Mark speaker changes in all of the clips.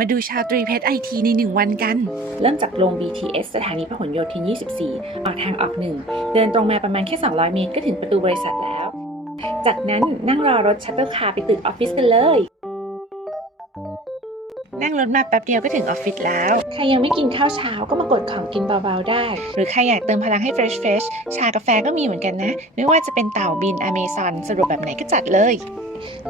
Speaker 1: มาดูชาวตรีเพชรไอทีใน 1 วันกัน เริ่มจากลง BTS สถานีพหลโยธิน 24 ออกทางออก1เดินตรงมาประมาณแค่ 200 เมตรก็ถึงประตูบริษัทแล้ว จากนั้นนั่งรอรถชัตเตอร์คาร์ไปตึกออฟฟิศกันเลย นั่งรถมาแป๊บเดียวก็ถึงออฟฟิศแล้ว ใครยังไม่กินข้าวเช้าก็มากดของกินเบาๆได้ หรือใครอยากเติมพลังให้ Fresh Fresh ชากาแฟก็มีเหมือนกันนะ ไม่ว่าจะเป็นเต่าบินอเมซอนสะดวกแบบไหนก็จัดเลย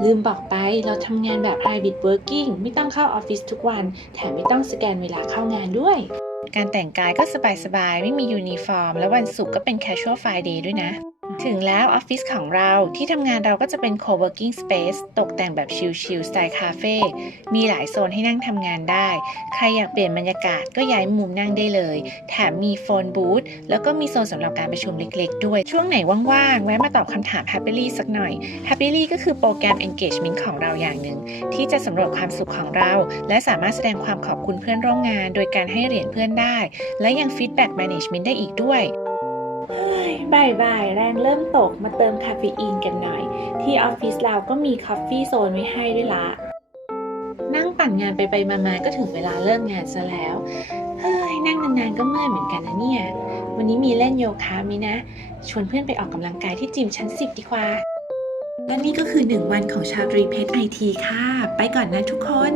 Speaker 1: ลืมบอกไปเราทำงานแบบ hybrid working ไม่ต้องเข้าออฟฟิศทุกวัน แถมไม่ต้องสแกนเวลาเข้างานด้วย การแต่งกายก็สบายๆ ไม่มียูนิฟอร์ม และวันศุกร์ก็เป็น casual Friday ด้วยนะถึงแล้วออฟฟิศของเราที่ทำงานเราก็จะเป็น co-working space ตกแต่งแบบชิลๆสไตล์คาเฟ่ มีหลายโซนให้นั่งทำงานได้ ใครอยากเปลี่ยนบรรยากาศก็ย้ายมุมนั่งได้เลย แถมมีโฟนบูธแล้วก็มีโซนสำหรับการประชุมเล็กๆ ด้วย ช่วงไหนว่างๆ แวะมาตอบคำถาม Happily สักหน่อย Happily ก็คือโปรแกรม engagement ของเราอย่างหนึ่ง ที่จะสำรวจความสุขของเรา และสามารถแสดงความขอบคุณเพื่อนร่วมงาน โดยการให้เหรียญเพื่อนได้ และยัง feedback management ได้อีกด้วย บ่ายบ่ายๆ แรงเริ่มตกมาเติมคาเฟอีนกันหน่อย ที่ออฟฟิศเราก็มีคอฟฟี่โซนไว้ให้ด้วยละ นั่งปั่นงานไปไปๆมาๆ ก็ถึงเวลาเลิกงานซะแล้ว เฮ้ย นั่งนานๆ ก็เมื่อยเหมือนกันนะเนี่ย วันนี้มีเล่นโยคะไหมนะ ชวนเพื่อนไปออกกำลังกายที่จิมชั้น10ดีกว่า และนี่ก็คือ1วันของชาวตรีเพชรไอทีค่ะ ไปก่อนนะทุกคน